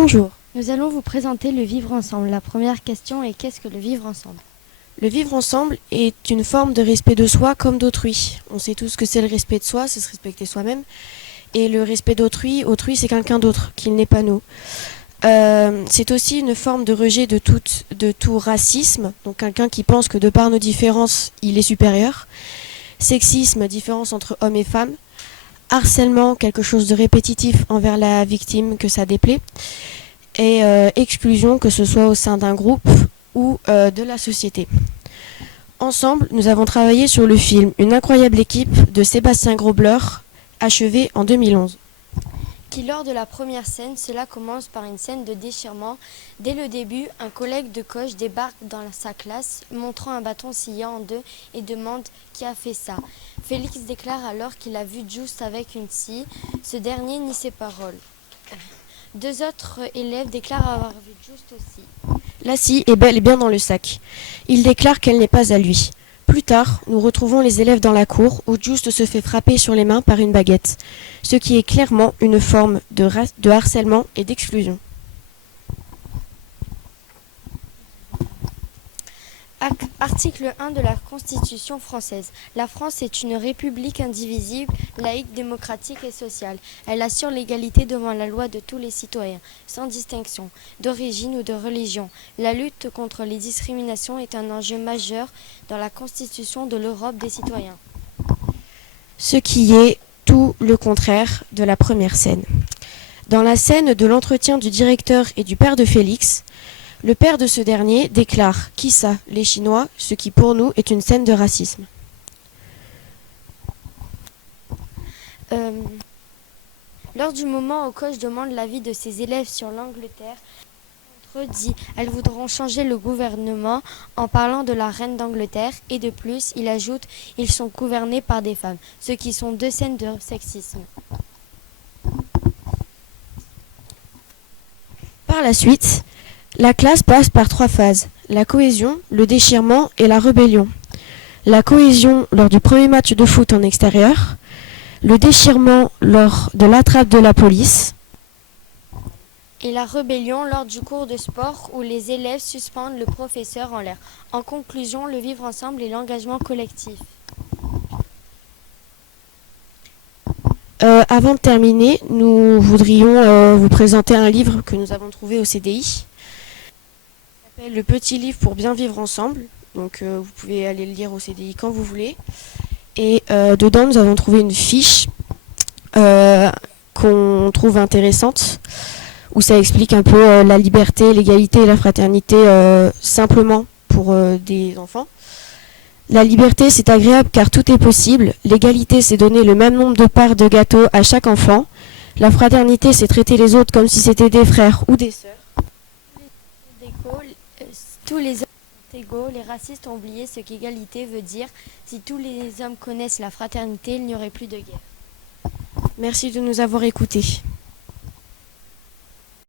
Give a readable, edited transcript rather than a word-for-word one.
Bonjour. Nous allons vous présenter le vivre ensemble. La première question est: qu'est-ce que le vivre ensemble? Le vivre ensemble est une forme de respect de soi comme d'autrui. On sait tous que c'est le respect de soi, c'est se respecter soi-même. Et le respect d'autrui, autrui c'est quelqu'un d'autre, qu'il n'est pas nous. C'est aussi une forme de rejet de tout racisme, donc quelqu'un qui pense que de par nos différences, il est supérieur. Sexisme, différence entre hommes et femmes. Harcèlement, quelque chose de répétitif envers la victime que ça déplaît. Et exclusion, que ce soit au sein d'un groupe ou de la société. Ensemble, nous avons travaillé sur le film Une incroyable équipe de Sébastien Grobler, achevé en 2011. Qui lors de la première scène, cela commence par une scène de déchirement. Dès le début, un collègue de coach débarque dans sa classe, montrant un bâton scié en deux et demande qui a fait ça. Félix déclare alors qu'il a vu Just avec une scie. Ce dernier nie ses paroles. Deux autres élèves déclarent avoir vu Just aussi. La scie est bel et bien dans le sac. Il déclare qu'elle n'est pas à lui. Plus tard, nous retrouvons les élèves dans la cour où Just se fait frapper sur les mains par une baguette, ce qui est clairement une forme de harcèlement et d'exclusion. Article 1 de la Constitution française. La France est une république indivisible, laïque, démocratique et sociale. Elle assure l'égalité devant la loi de tous les citoyens, sans distinction d'origine ou de religion. La lutte contre les discriminations est un enjeu majeur dans la Constitution de l'Europe des citoyens. Ce qui est tout le contraire de la première scène. Dans la scène de l'entretien du directeur et du père de Félix, le père de ce dernier déclare « Qui ça, les Chinois ?» ce qui pour nous est une scène de racisme. Lors du moment où coach demande l'avis de ses élèves sur l'Angleterre, l'un d'entre eux dit « Elles voudront changer le gouvernement en parlant de la reine d'Angleterre » et de plus, il ajoute « Ils sont gouvernés par des femmes », ce qui sont deux scènes de sexisme. Par la suite, la classe passe par 3 phases, la cohésion, le déchirement et la rébellion. La cohésion lors du premier match de foot en extérieur, le déchirement lors de l'attrape de la police, et la rébellion lors du cours de sport où les élèves suspendent le professeur en l'air. En conclusion, le vivre ensemble et l'engagement collectif. Avant de terminer, nous voudrions vous présenter un livre que nous avons trouvé au CDI. Il s'appelle Le petit livre pour bien vivre ensemble. Donc vous pouvez aller le lire au CDI quand vous voulez. Et dedans, nous avons trouvé une fiche qu'on trouve intéressante, où ça explique un peu la liberté, l'égalité et la fraternité simplement pour des enfants. La liberté, c'est agréable car tout est possible. L'égalité, c'est donner le même nombre de parts de gâteau à chaque enfant. La fraternité, c'est traiter les autres comme si c'était des frères ou des sœurs. Tous les hommes sont égaux. Les racistes ont oublié ce qu'égalité veut dire. Si tous les hommes connaissent la fraternité, il n'y aurait plus de guerre. Merci de nous avoir écoutés.